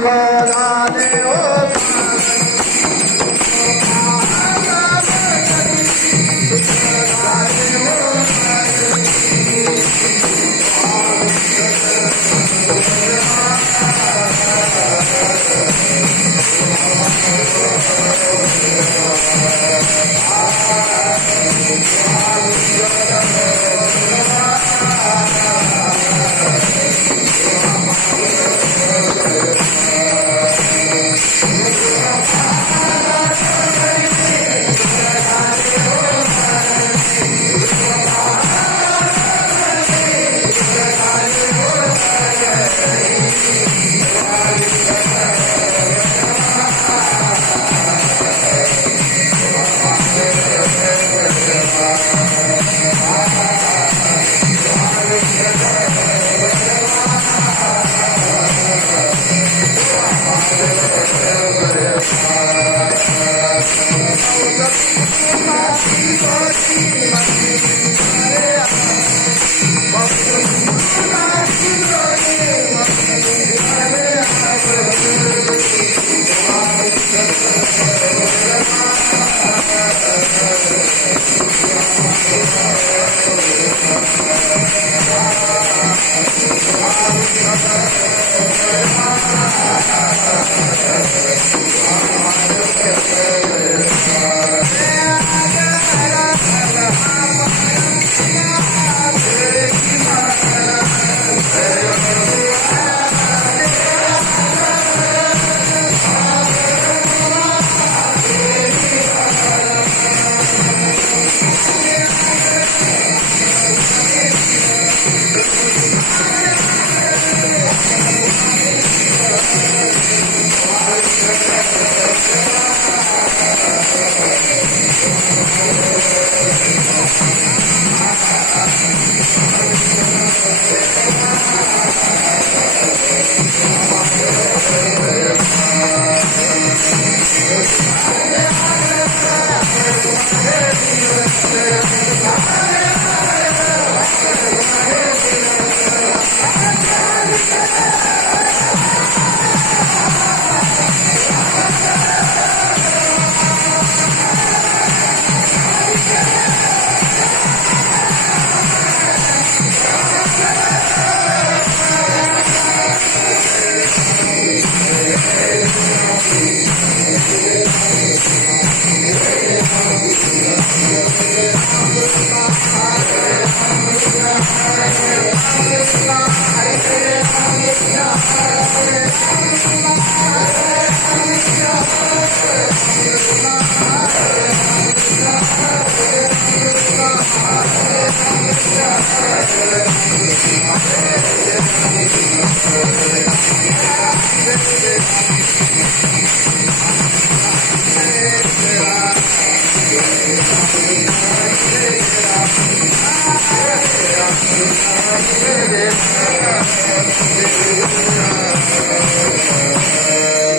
सुख झाले हो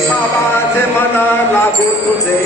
बाबाचे मन लागू तुझे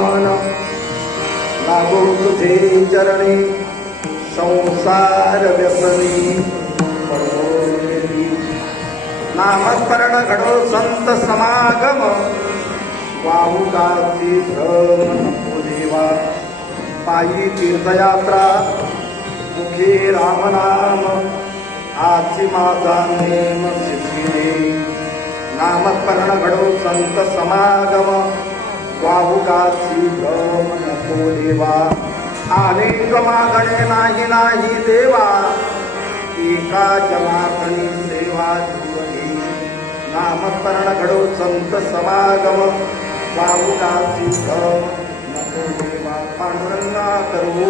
मन लागो तुझे चरणी संसार व्यसनी पडोरी नामस्मरण घडो संत समागम वाहुकाची भ्रम नको देवा पायी तीर्थयात्रा मुखी रामनाम आची माझा नेम सिद्धिने नामस्मरण घडो संत समागम वाहुकाची भ्रम नको देवा अनेक मागणे नाही देवा एका जमाकणी सेवा जुळली नामस्मरण घडो संत समागम वाहुकाची भ्रम नको देवा पांडुरंगा करू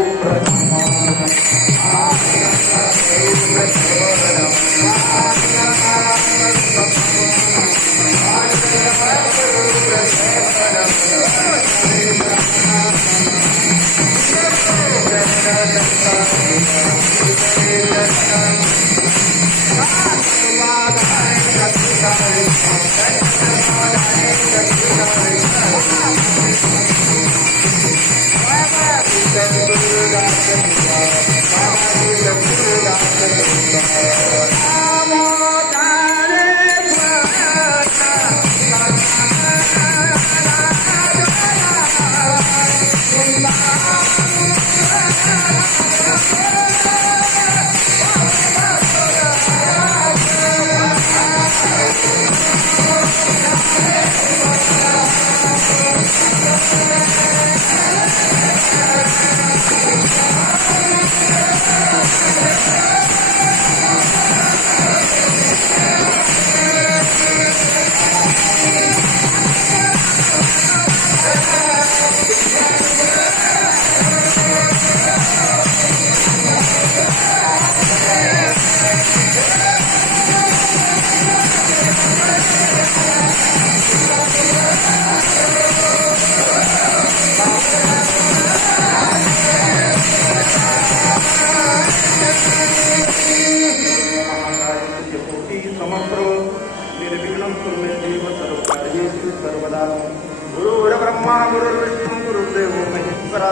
गुरुर्ब्रह्मा गुरुर्विष्णू गुरुर्देव महेश्वरा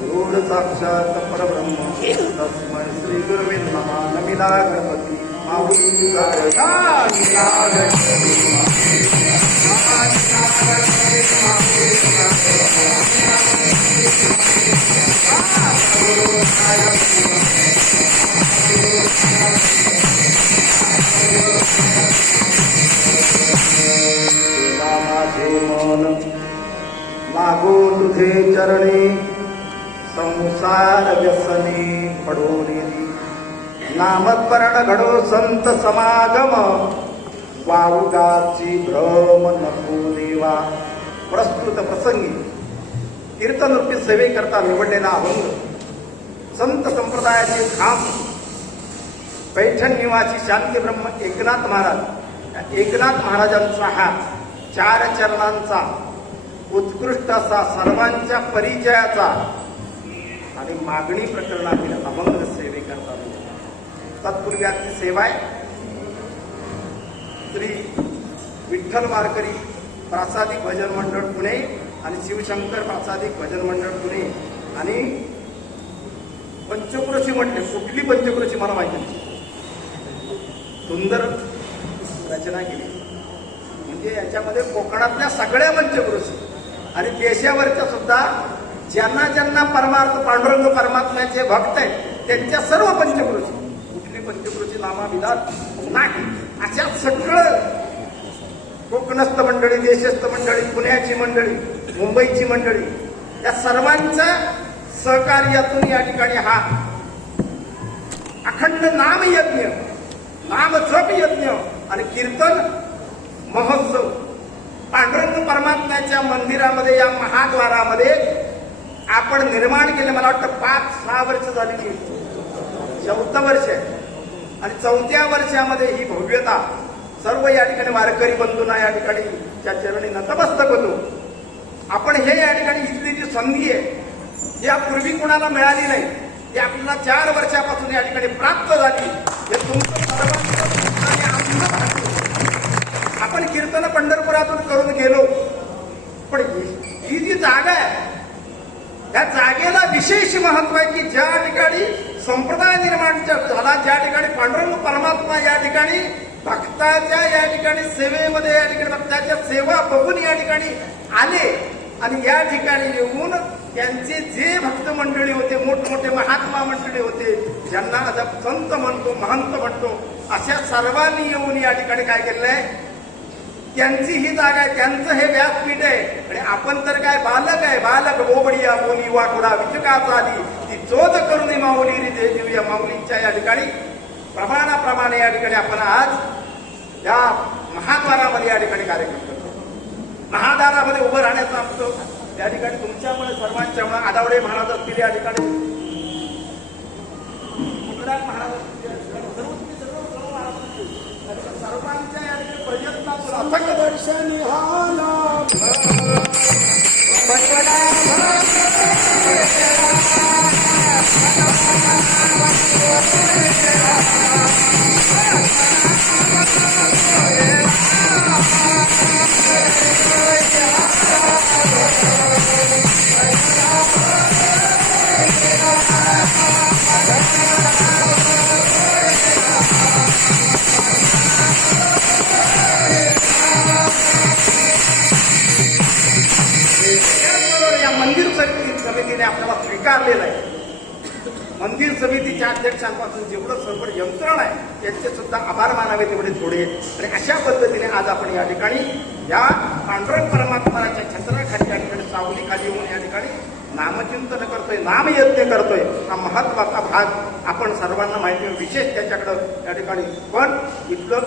गुरुर् साक्षात परब्रह्म तस्मै श्री गुरुवे नमः नमिला गणपती माऊली मन लागो तुझे चरणी संसार व्यसनी पडोरी नामस्मरण घडो संत समागम वाहुकाची भ्रम नको देवा प्रस्तुत प्रसंगी कीर्तनरूपी सेवेकरता निवडलेला अभंग संत संप्रदायाचे खांब पैठण निवासी शांती ब्रह्म एकनाथ महाराज एकनाथ महाराजांचा हा 4 चरणांचा उत्कृष्ट असा सर्वांच्या परिचयाचा आणि मागणी प्रकरणातील अभंग सेवेकरता तत्पूर्वी आजची सेवा आहे श्री विठ्ठल वारकरी प्रासादिक भजन मंडळ पुणे आणि शिवशंकर प्रासादिक भजन मंडळ पुणे आणि पंचक्रोशी म्हणते कुठली पंचक्रोशी मला माहिती नाही सुंदर रचना केली म्हणजे याच्यामध्ये कोकणातल्या सगळ्या पंचक्रोशी आणि देशावरच्या सुद्धा ज्यांना ज्यांना परमार्थ पांडुरंग परमात्म्याचे भक्त आहेत त्यांच्या सर्व पंचक्रोशी कुठली पंचक्रोशी नामाविधान नाही अशा सगळं कोकणस्थ मंडळी देशस्थ मंडळी पुण्याची मंडळी मुंबईची मंडळी या सर्वांच्या सहकार्यातून या ठिकाणी हा अखंड नामयज्ञ नामजप यज्ञ आणि कीर्तन महोत्सव पांडुरंग परमात्म्याच्या मंदिरामध्ये या महाद्वारामध्ये आपण निर्माण केले. मला वाटतं 5-6 वर्ष झाली, 4थं वर्ष आहे आणि 4थ्या वर्षामध्ये ही भव्यता सर्व या ठिकाणी वारकरी बंधूंना या ठिकाणी त्या चरणी नतमस्तक होतो. आपण हे या ठिकाणी इथली जी संधी आहे यापूर्वी कोणाला मिळाली नाही, ती आपल्याला 4 वर्षापासून या ठिकाणी प्राप्त झाली. हे तुमचं सर्वांचं आणि आमचं भाग्य. आपण कीर्तन पंढरपुरातून करून गेलो, पण ही जी जागा आहे महत्व आहे की ज्या ठिकाणी संप्रदाय निर्माण झाला, ज्या ठिकाणी पांडुरंग परमात्मा या ठिकाणी भक्ताच्या या ठिकाणी सेवेमध्ये या ठिकाणी भक्ताच्या सेवा बघून या ठिकाणी आले आणि या ठिकाणी येऊन त्यांचे जे भक्त मंडळी होते, मोठमोठे महात्मा मंडळी होते, ज्यांना आता संत म्हणतो, महंत म्हणतो, अशा सर्वांनी येऊन या ठिकाणी काय केलेलं आहे, त्यांची ही जागा आहे, त्यांचं हे व्यासपीठ आहे. आणि आपण तर काय बालक आहे, बालक बोबडिया बोली वाकुडा विचकाचा आली ती चोच करून माऊली रे देऊया. माऊलींच्या या ठिकाणी प्रमाणाप्रमाणे या ठिकाणी आपण आज या महाद्वारामध्ये या ठिकाणी कार्यक्रम करतो. महाद्वारामध्ये उभं राहण्याचं आमचं या ठिकाणी तुमच्यामुळे सर्वांच्यामुळे आदावडे महाराज असतील, या ठिकाणी मुद्राज महाराज असतील, सर्वांच्या या ठिकाणी प्रयत्नातून दर्शनी समितीने आपल्याला स्वीकारलेलं आहे. मंदिर समितीच्या अध्यक्षांपासून जेवढं सर्व यंत्रणा आहे त्यांचे सुद्धा आभार मानावे तेवढे थोडे. आणि अशा पद्धतीने आज आपण या ठिकाणी या पांडुरंग परमात्माच्या छत्राखाली या ठिकाणी सावलीखाली येऊन या ठिकाणी नामचिंतन करतोय, नामयज्ञ करतोय. हा महत्वाचा भाग आपण सर्वांना माहिती आहे, विशेष त्याच्याकडं या ठिकाणी. पण इथलं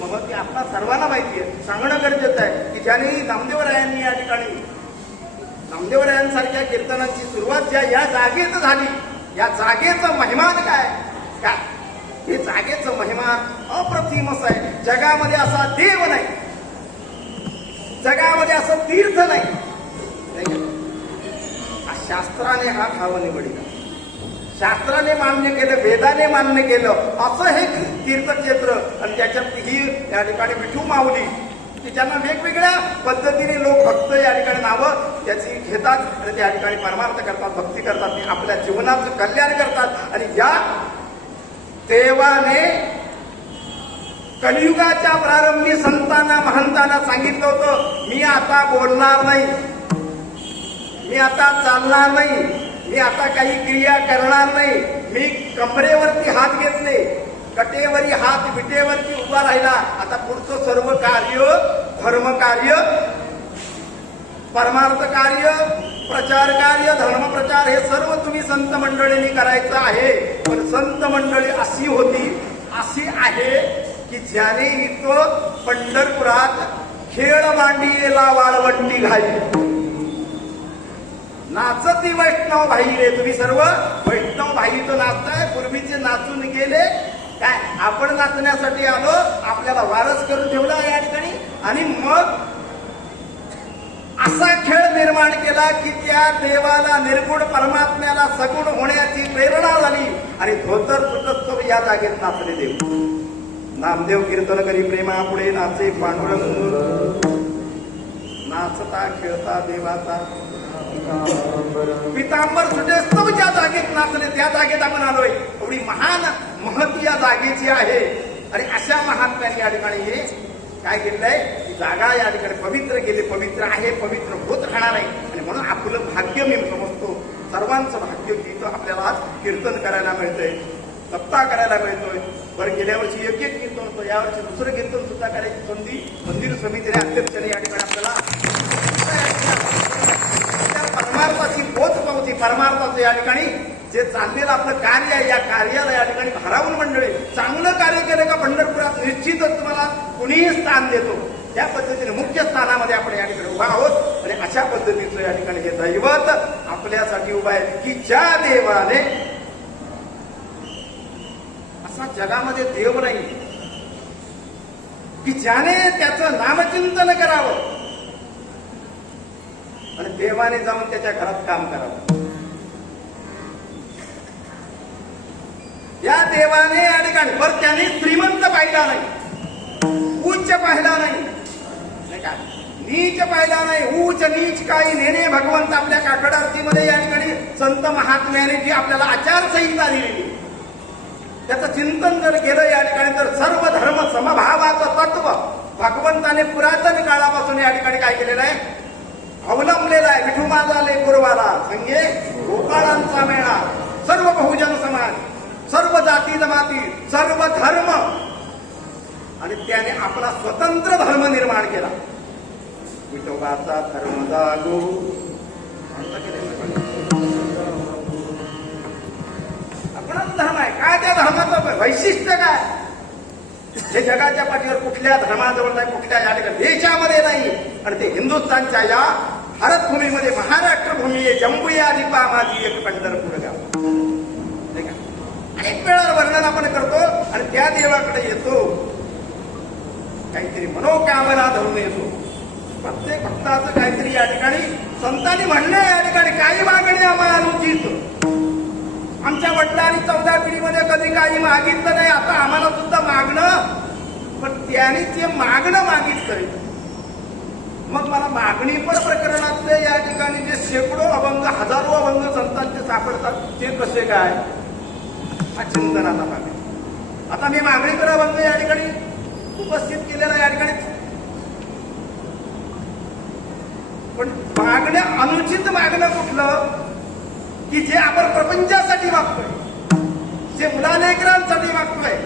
मग ते आपल्या सर्वांना माहिती आहे, सांगणं गरजेचं आहे की ज्याने नामदेवरायांनी या ठिकाणी नामदेवरायांसारख्या कीर्तनाची सुरुवात या जागेत झाली, या जागेचा महिमान काय काय, हे जागेचं महिमान अप्रतिमच आहे. जगामध्ये असा देव नाही, जगामध्ये असं तीर्थ नाही. शास्त्राने हा ठाव निवडला, शास्त्राने मान्य केलं, वेदाने मान्य केलं असं हे तीर्थक्षेत्र. आणि त्याच्यात ही या ठिकाणी विठू माऊली की ज्यांना वेगवेगळ्या पद्धतीने लोक भक्त या ठिकाणी नावं त्याची घेतात आणि त्या ठिकाणी परमार्थ करतात, भक्ती करतात, ती आपल्या जीवनाचं कल्याण करतात. आणि या देवाने कलियुगाच्या प्रारंभी संतांना महंतांना सांगितलं होतं, मी आता बोलणार नाही, मी आता चालणार नाही, मी आता काही क्रिया करणार नाही. मी कमरेवरती हात घेतले, कटेवरी हात विटेवरती उभा राहिला. आता पुढचं सर्व कार्य, धर्म कार्य, परमार्थ कार्य, प्रचार कार्य, धर्मप्रचार हे सर्व तुम्ही संत मंडळींनी करायचं आहे. पण संत मंडळी अशी होती, अशी आहे की ज्याने इथं पंढरपुरात खेळ मांडीला वाळवंटी घाली. नाचती वैष्णव भाई रे, तुम्ही सर्व वैष्णव भाई तो नाचताय. पूर्वीचे नाचून गेले काय, आपण नाचण्यासाठी आलो, आपल्याला वारस करून ठेवला या ठिकाणी. आणि मग असा खेळ निर्माण केला की त्या देवाला, निर्गुण परमात्म्याला सगुण होण्याची प्रेरणा झाली. आणि धोतर तुटस्तव या जागेत नाचले देव. नामदेव कीर्तन करी प्रेमा पुढे नाचे पांडुरंग, नाचता खेळता देवाचा पितांबर सुटेस्तव ज्या जागेत नाचले त्या जागेत आपण आलोय. एवढी महान महती या जागेची आहे. आणि अशा महात्म्याने या ठिकाणी हे काय केलंय, जागा या ठिकाणी पवित्र केली, पवित्र आहे, पवित्र होत राहणार आहे. आणि म्हणून आपलं भाग्य मी समजतो, सर्वांचं भाग्य की आपल्याला आज कीर्तन करायला मिळतंय, सप्ताह करायला मिळतोय. बरं, गेल्या वर्षी एक कीर्तन होतं, यावर्षी दुसरं कीर्तन सुद्धा करायची संधी मंदिर समितीने अध्यक्षाने या ठिकाणी आपल्याला परमार्थाची पोच पावती, परमार्थाचं या ठिकाणी जे चाललेलं आपलं कार्य आहे, या कार्याला या ठिकाणी भारावून मंडळी चांगलं कार्य केलं का पंढरपुरात निश्चितच तुम्हाला कुणीही स्थान देतो. त्या पद्धतीने मुख्य स्थानामध्ये आपण या ठिकाणी उभा आहोत. आणि अशा पद्धतीचं या ठिकाणी हे दैवत आपल्यासाठी उभा आहे की ज्या देवाने, असा जगामध्ये देव नाही की ज्याने त्याचं नामचिंतन करावं आणि देवाने जाऊन त्याच्या घरात काम करावं. या देवाने या ठिकाणी बरं त्याने श्रीमंत पाहिला नाही, उच्च पाहिला नाही, नीच पाहिला नाही, ऊच नीच काही नेणे भगवंत आपल्या काकड आरतीमध्ये या ठिकाणी संत महात्म्याने जी आपल्याला आचारसंहिता दिलेली, त्याचं चिंतन जर केलं या ठिकाणी तर सर्व धर्म समभावाचं तत्व भगवंताने पुरातन काळापासून या ठिकाणी काय केलेलं आहे, अवलंबलेला आहे. विठू माझा लेकुरवाला संगे गोपाळांचा मेळा, सर्व बहुजन समाज, सर्व जाती जमाती, सर्व धर्म, आणि त्याने आपला स्वतंत्र धर्म निर्माण केला. विठोबाचा धर्म जागो, आपणाच धर्म आहे. काय त्या धर्माचं वैशिष्ट्य काय, हे जगाच्या पाठीवर कुठल्या धर्माजवळ नाही, कुठल्या या ठिकाणी देशामध्ये नाही. आणि ते हिंदुस्थानच्या या भारतभूमीमध्ये महाराष्ट्र भूमी आहे. जम्बूया दीपा माझी एक पंढरपूर गाव. अनेक वेळा वर्णन आपण करतो आणि त्या देवाकडे येतो, काहीतरी मनोकामना धरून येतो. प्रत्येक भक्ताचं काहीतरी या ठिकाणी संतांनी म्हणणे, या ठिकाणी काही मागणी आम्हाला अनुचित. आमच्या वडिलांनी 14 पिढीमध्ये कधी काही मागितलं नाही, आता आम्हाला सुद्धा मागणं, पण त्यांनी ते मागणं मागितलंय. मग मला मागणी पण प्रकरणातले या ठिकाणी जे शेकडो अभंग, हजारो अभंग संतांचे सापडतात, ते कसे काय, हा चिंतनाचा भाग आहे. आता मी मागणीकर अभंग या ठिकाणी उपस्थित केलेला या ठिकाणी, पण मागण्या अनुचित मागणं कुठलं की जे आपण प्रपंचासाठी मागतोय, जे मुलालेकरांसाठी मागतोय.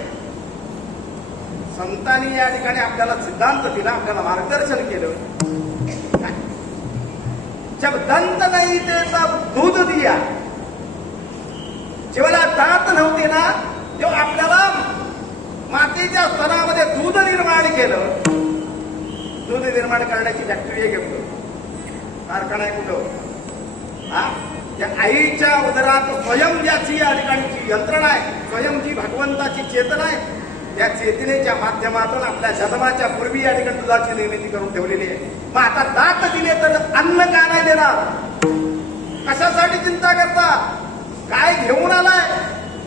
संतांनी या ठिकाणी आपल्याला सिद्धांत दिला, आपल्याला मार्गदर्शन केलं. जब दंत नाही ते सब दूध दिया, जेव्हा दात नव्हते ना तेव्हा आपल्याला मातेच्या स्तनामध्ये दूध निर्माण केलं. दूध निर्माण करण्याची फॅक्टरी घेतो, कारखाना आहे कुठं, हा त्या आईच्या उदरात स्वयं ज्याची या ठिकाणची यंत्रणा आहे, स्वयं जी भगवंताची चेतना आहे, त्या चेतनेच्या माध्यमातून आपल्या जन्माच्या पूर्वी या ठिकाणी दुधाची निर्मिती करून ठेवलेली आहे. मग आता दात दिले तर अन्न का नाही देणार, कशासाठी चिंता करता, काय घेऊन आलाय.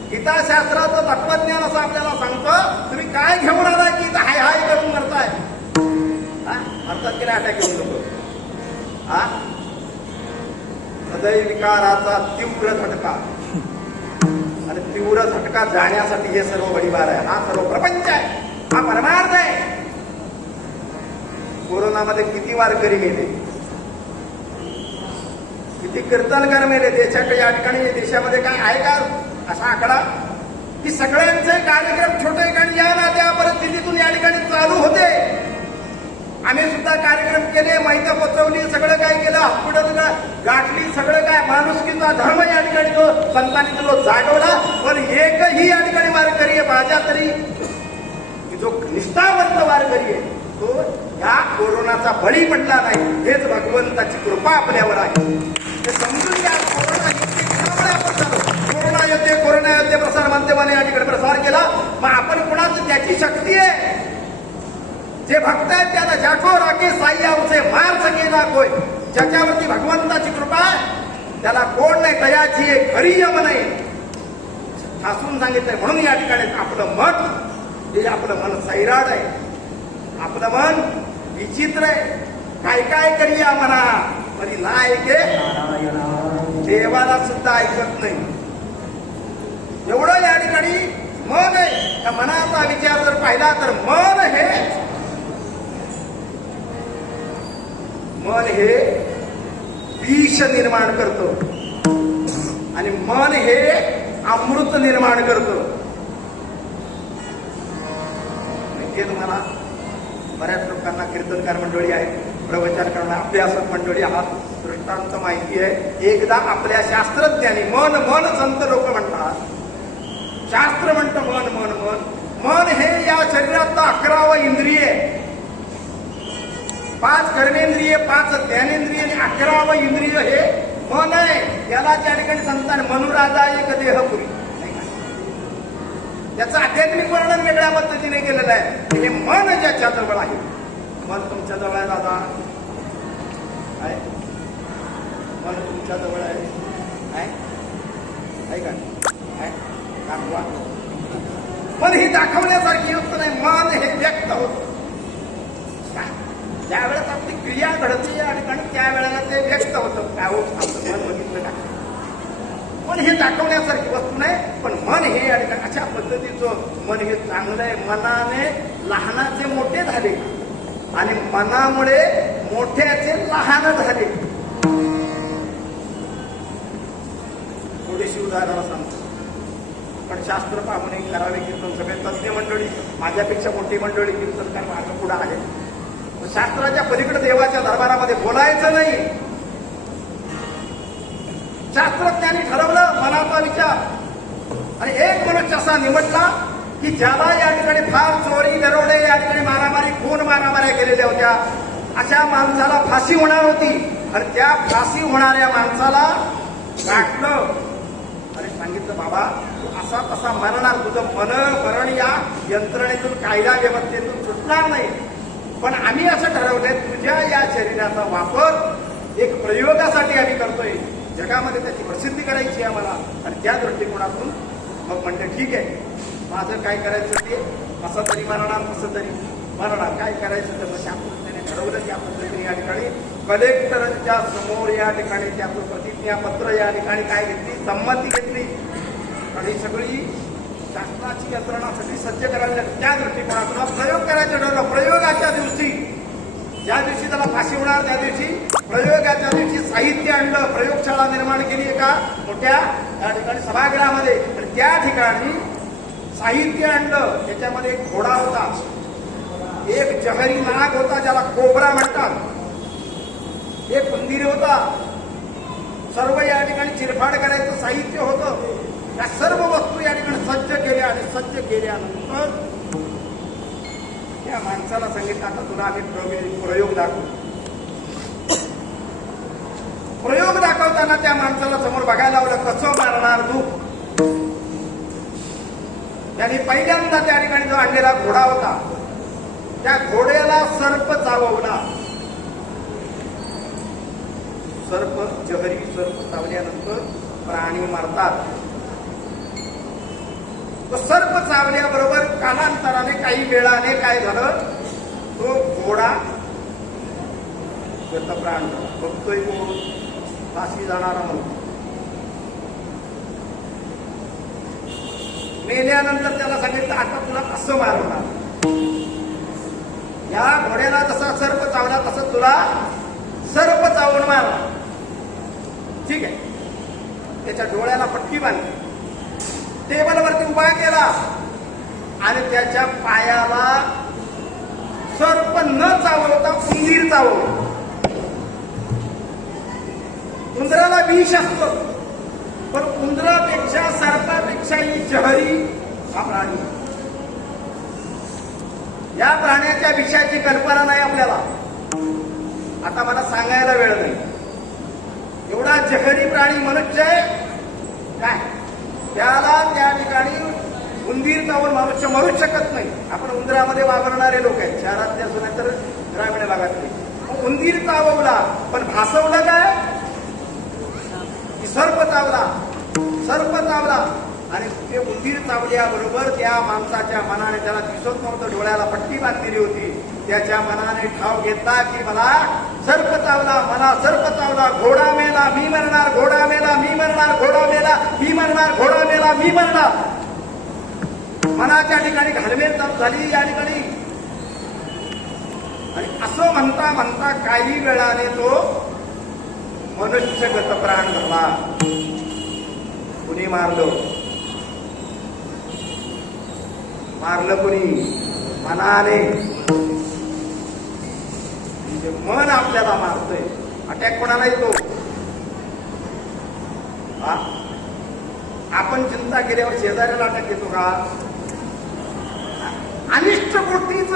गीताशास्त्राचं तत्वज्ञान असं आपल्याला सांगतं, तुम्ही काय घेऊन आलाय की हाय हाय करून मरताय. मरतात की नाही अटॅक घेऊन नको. हृदय विकाराचा तीव्र झटका, आणि तीव्र झटका जाण्यासाठी हे सर्व वडिवार आहे, हा सर्व प्रपंच आहे, हा परमार्थ आहे. कोरोनामध्ये किती वारकरी मेले, किती कीर्तनकार मेले. देशाकडे या ठिकाणी देशामध्ये काय आहे का असा आकडा की सगळ्यांचे कार्यक्रम छोटे ठिकाणी या ना त्या परिस्थितीतून या ठिकाणी चालू होते. आम्ही सुद्धा कार्यक्रम केले, माहिती पोचवली, सगळं काय केलं, हॉस्पिटल गाठली, सगळं काय माणुसकीचा धर्म या ठिकाणी तो संतांनी तो जागवला. पण एकही या ठिकाणी वारकरी आहे माझ्या तरी जो निष्ठावंत वारकरी आहे तो या कोरोनाचा बळी पडला नाही. हेच भगवंताची कृपा आपल्यावर आहे, हे समजून घ्या. कोरोना योद्धा प्रसार माध्यमाने या ठिकाणी प्रसार केला. मग आपण कुणाचं त्याची शक्ती आहे, जे भक्त आहेत त्याला जाखो राखे साई आवसे मार सके ना कोय. ज्याच्यावरती भगवंताची कृपा आहे त्याला कोण नाही, दयाची एक खरी यम नाही ठासून सांगितलंय. म्हणून या ठिकाणी आपलं मन, हे आपलं मन सैराड आहे, आपलं मन विचित्र आहे. काय काय करूया म्हणा, पण ना ऐके देवाला सुद्धा ऐकत नाही. एवढं या ठिकाणी मन आहे. त्या मनाचा विचार जर पाहिला तर मन हे विष निर्माण करतो आणि मन हे अमृत निर्माण करतो. म्हणजे तुम्हाला बऱ्याच लोकांना कीर्तनकार मंडळी आहेत, प्रवचन करणारा अभ्यासक मंडळी, हा दृष्टांत माहिती आहे. एकदा आपल्या शास्त्रज्ञांनी मन मन संत लोक म्हणतात, शास्त्र म्हणतं मन मन मन मन हे या शरीरातलं 11वं इंद्रिय, 5 कर्मेंद्रिय, 5 ज्ञानेंद्रिय आणि 11वं इंद्रिय हे मन आहे. याला त्या ठिकाणी संतान मनुराजा एक देहपुरी, त्याचं आध्यात्मिक वर्णन वेगळ्या पद्धतीने केलेलं आहे. हे मन ज्याच्या जवळ आहे, मन तुमच्या जवळ आहे दादा, आहे मन तुमच्या जवळ आहे का? दाखवा. पण ही दाखवण्यासारखी गोष्ट नाही, मन हे व्यक्त होत. ज्यावेळेस आपली क्रिया घडते या ठिकाणी त्यावेळेला ते व्यक्त होतं. काय हो आपलं मन बघितलं का? मन हे दाखवण्यासारखी वस्तू नाही, पण मन हे या ठिकाणी अशा पद्धतीचं मन हे चांगलं आहे. मनाने लहानाचे मोठे झाले आणि मनामुळे मोठ्याचे लहान झाले. थोडीशी उदाहरणं सांगतो, पण शास्त्र पाहुणे करावे कीर्तन सगळे तज्ञ मंडळी, माझ्यापेक्षा मोठी मंडळी कीर्तनकार माझं पुढं आहे. शास्त्राच्या पलीकडे देवाच्या दरबारामध्ये बोलायचं नाही. शास्त्रज्ञांनी ठरवलं मनाचा विचार, आणि एक मनुष्य असा निवडला की ज्याला या ठिकाणी फार चोरी दरोडे या ठिकाणी मारामारी खून मारामाऱ्या केलेल्या होत्या. अशा माणसाला फाशी होणार होती आणि त्या फाशी होणाऱ्या माणसाला गाठलं आणि सांगितलं, बाबा तू असा तसा मरणार, तुझं मरण या यंत्रणेतून कायदा व्यवस्थेतून सुटणार नाही, पण आम्ही असं ठरवलंय तुझ्या या शरीराचा वापर एक प्रयोगासाठी आम्ही करतोय, जगामध्ये त्याची प्रसिद्धी करायची आम्हाला. आणि त्या दृष्टिकोनातून मग म्हणते ठीक आहे, माझं काय करायचं ते असं तरी मरणार, कसं तरी मरणार, काय करायचं तर शास्त्रज्ञाने ठरवलं. त्या पद्धतीने या ठिकाणी कलेक्टरच्या समोर या ठिकाणी त्याचं प्रतिज्ञापत्र या ठिकाणी काय घेतली, संमती घेतली आणि सगळी शासनाची यंत्रणा सगळी सज्ज करावी लागली. त्या दृष्टिकोनातून प्रयोग करायचं ठरवलं. प्रयोगाच्या दिवशी, ज्या दिवशी त्याला फाशी होणार त्या दिवशी, प्रयोगाच्या दिवशी साहित्य आणलं. प्रयोगशाळा निर्माण केली एका मोठ्या त्या ठिकाणी सभागृहामध्ये, आणि त्या ठिकाणी साहित्य आणलं. त्याच्यामध्ये एक घोडा होता, एक जहरी नाग होता ज्याला कोबरा म्हणतात, एक उंदीर होता, सर्व या ठिकाणी चिरफाड करायचं साहित्य होतं. या सर्व वस्तू या ठिकाणी सज्ज केल्या आणि सज्ज केल्यानंतर त्या माणसाला सांगितलं, आता तुला आम्ही प्रयोग दाखवू. प्रयोग दाखवताना त्या माणसाला समोर बघायला लावलं, कसं मारणार तू. त्यांनी पहिल्यांदा त्या ठिकाणी जो आणलेला घोडा होता त्या घोड्याला सर्प चाववला. सर्प, जहरी सर्प चावल्यानंतर प्राणी मरतात. तो सर्प चावल्याबरोबर कालांतराने काही वेळाने काय झालं, तो घोडा प्राण बघतोय, फाशी जाणारा म्हणतो. मेल्यानंतर त्याला सांगितलं, आता तुला असं मारवणार. या घोड्याला जसा सर्प चावला तसं तुला सर्प चावून मार. ठीक आहे. त्याच्या डोळ्याला पट्टी बांधली, टेबलवरती उभा केला आणि त्याच्या पायाला सर्प न चाववता उंदीर चावला. उंदराला विष असतं, पण उंदरापेक्षा सर्पापेक्षा ही जहरी हा प्राणी. या प्राण्याच्या विषयाची कल्पना नाही आपल्याला. आता मला सांगायला वेळ नाही. एवढा जहरी प्राणी मनुष्य आहे काय, त्याला त्या ठिकाणी उंदीर चावून मनुष्य मरू शकत नाही. आपण उंदरामध्ये वावरणारे लोक आहेत, शहरातले असू नाही तर ग्रामीण भागातले. उंदीर चावला, पण भासवलं काय, सर्प चावला. सर्प चावला आणि ते उंदीर चावल्याबरोबर त्या माणसाच्या मनाने, त्याला दिसत नव्हतं, डोळ्याला पट्टी बांधलेली होती, त्याच्या मनाने ठाव घेतला की मला सर्प चावला, मला सर्प चावला, घोडा मेला मी मरणार, घोडा मेला मी मरणार, घोडा मेला मी मरणार, घोडा मेला मी मरणार. मनाच्या ठिकाणी घालमेल झाली या ठिकाणी. आणि असं म्हणता म्हणता काही वेळाने तो मनुष्यगत प्राण झाला. कुणी मारलं, मारलं कुणी, मनाने. म्हणजे मन आपल्याला मारतोय. अटॅक कोणाला येतो, आपण चिंता केल्यावर शेजाऱ्याला अटॅक येतो का. अनिष्ट गोष्टीचं